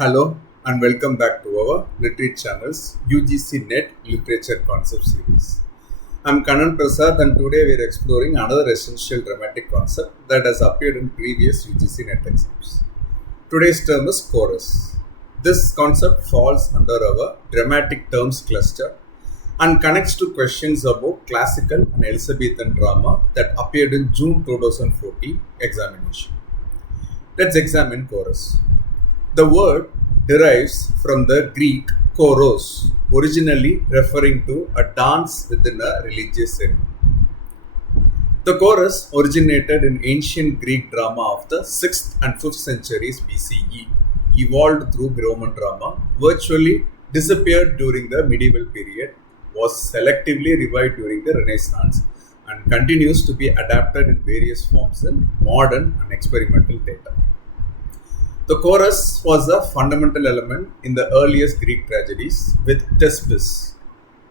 Hello and welcome back to our Literature channel's UGC NET Literature Concept Series. I'm Kanan Prasad and today we are exploring another essential dramatic concept that has appeared in previous UGC NET exams. Today's term is chorus. This concept falls under our dramatic terms cluster and connects to questions about classical and Elizabethan drama that appeared in June 2014 examination. Let's examine chorus. The word derives from the Greek choros, originally referring to a dance within a religious ceremony. The chorus originated in ancient Greek drama of the 6th and 5th centuries BCE, evolved through Roman drama, virtually disappeared during the medieval period, was selectively revived during the Renaissance, and continues to be adapted in various forms in modern and experimental theatre. The chorus was a fundamental element in the earliest Greek tragedies, with Thespis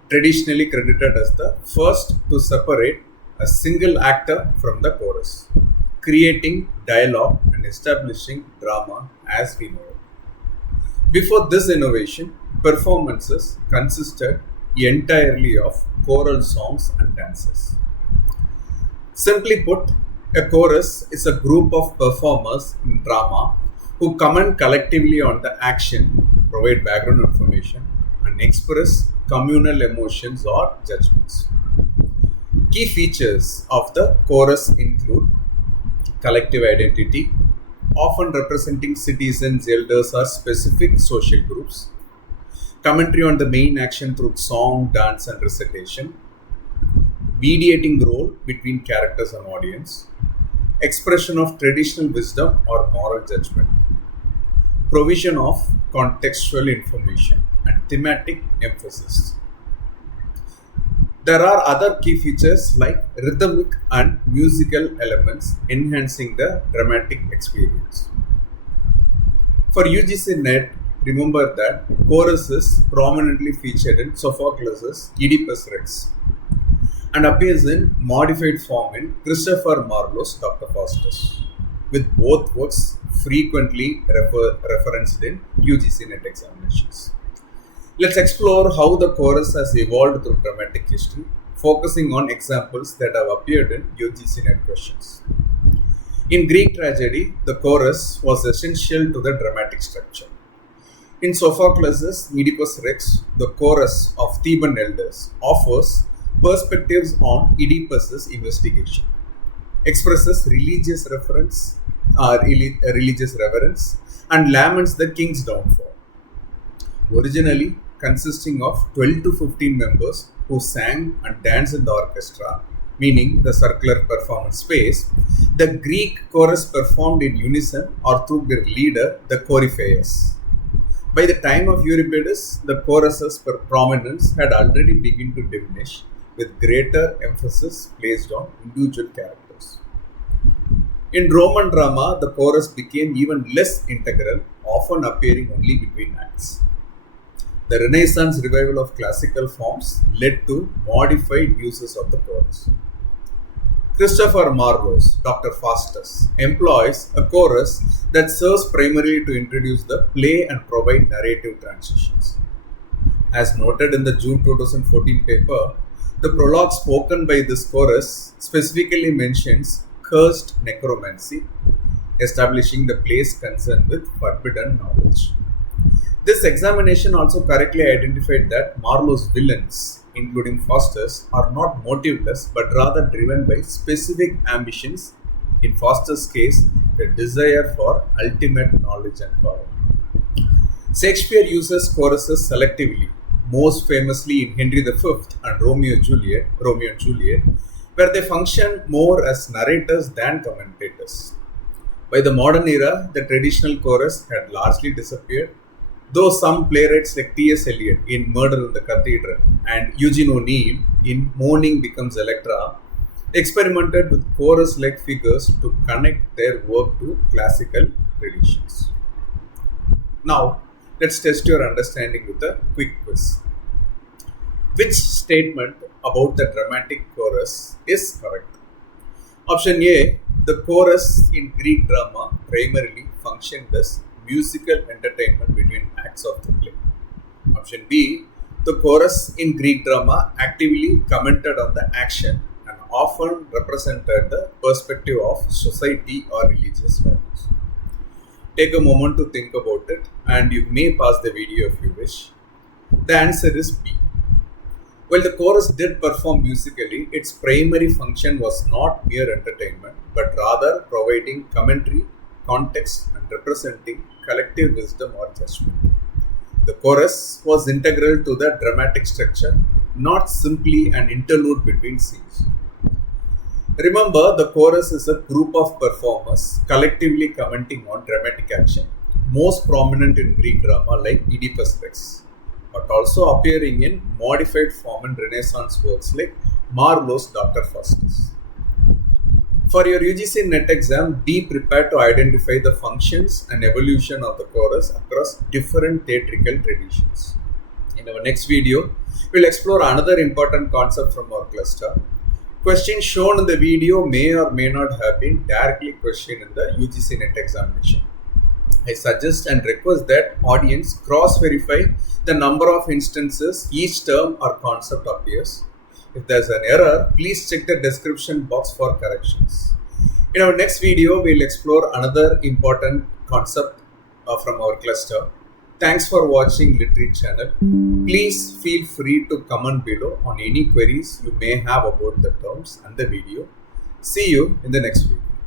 traditionally credited as the first to separate a single actor from the chorus, creating dialogue and establishing drama as we know it. Before this innovation, performances consisted entirely of choral songs and dances. Simply put, a chorus is a group of performers in drama who comment collectively on the action, provide background information, and express communal emotions or judgments. Key features of the chorus include collective identity, often representing citizens, elders, or specific social groups, commentary on the main action through song, dance, and recitation, mediating role between characters and audience, expression of traditional wisdom or moral judgment, provision of contextual information, and thematic emphasis. There are other key features like rhythmic and musical elements enhancing the dramatic experience. For UGC NET, remember that chorus is prominently featured in Sophocles' Oedipus Rex and appears in modified form in Christopher Marlowe's Dr. Faustus, with both works frequently referenced in UGC NET examinations. Let's explore how the chorus has evolved through dramatic history, focusing on examples that have appeared in UGC NET questions. In Greek tragedy, the chorus was essential to the dramatic structure. In Sophocles' Oedipus Rex, the chorus of Theban elders offers perspectives on Oedipus' investigation, expresses religious reverence, and laments the king's downfall. Originally consisting of 12 to 15 members who sang and danced in the orchestra, meaning the circular performance space, the Greek chorus performed in unison or through their leader, the Coryphaeus. By the time of Euripides, the chorus's prominence had already begun to diminish, with greater emphasis placed on individual characters. In Roman drama, the chorus became even less integral, often appearing only between acts. The Renaissance revival of classical forms led to modified uses of the chorus. Christopher Marlowe's Dr. Faustus employs a chorus that serves primarily to introduce the play and provide narrative transitions. As noted in the June 2014 paper, the prologue spoken by this chorus specifically mentions cursed necromancy, establishing the play's concern with forbidden knowledge. This examination also correctly identified that Marlowe's villains, including Faustus, are not motiveless but rather driven by specific ambitions, in Faustus' case, the desire for ultimate knowledge and power. Shakespeare uses choruses selectively, most famously in Henry V and Romeo and Juliet, where they function more as narrators than commentators. By the modern era, the traditional chorus had largely disappeared, though some playwrights like T.S. Eliot in Murder in the Cathedral and Eugene O'Neill in Mourning Becomes Electra experimented with chorus-like figures to connect their work to classical traditions. Now, let's test your understanding with a quick quiz. Which statement about the dramatic chorus is correct? Option A, the chorus in Greek drama primarily functioned as musical entertainment between acts of the play. Option B, the chorus in Greek drama actively commented on the action and often represented the perspective of society or religious values. Take a moment to think about it and you may pause the video if you wish. The answer is B. While the chorus did perform musically, its primary function was not mere entertainment, but rather providing commentary, context, and representing collective wisdom or judgment. The chorus was integral to the dramatic structure, not simply an interlude between scenes. Remember, the chorus is a group of performers collectively commenting on dramatic action, most prominent in Greek drama like Oedipus Rex, but also appearing in modified form in Renaissance works like Marlowe's Dr. Faustus. For your UGC NET exam, be prepared to identify the functions and evolution of the chorus across different theatrical traditions. In our next video, we'll explore another important concept from our cluster. Questions shown in the video may or may not have been directly questioned in the UGC NET examination. I suggest and request that audience cross-verify the number of instances each term or concept appears. If there's an error, please check the description box for corrections. In our next video, we'll explore another important concept from our cluster. Thanks for watching Literate channel. Please feel free to comment below on any queries you may have about the terms and the video. See you in the next video.